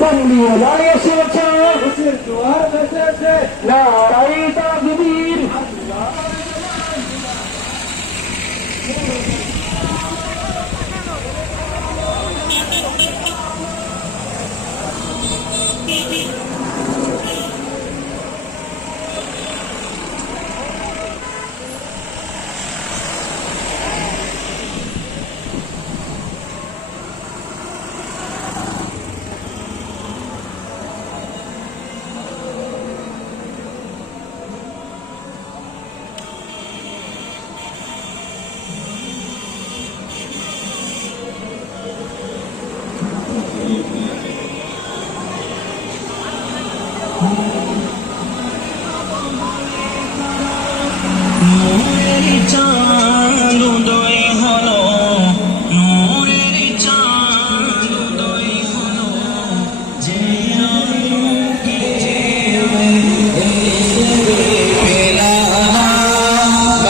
تنبيه لا يشجع لا رأيت كبير চাঁদ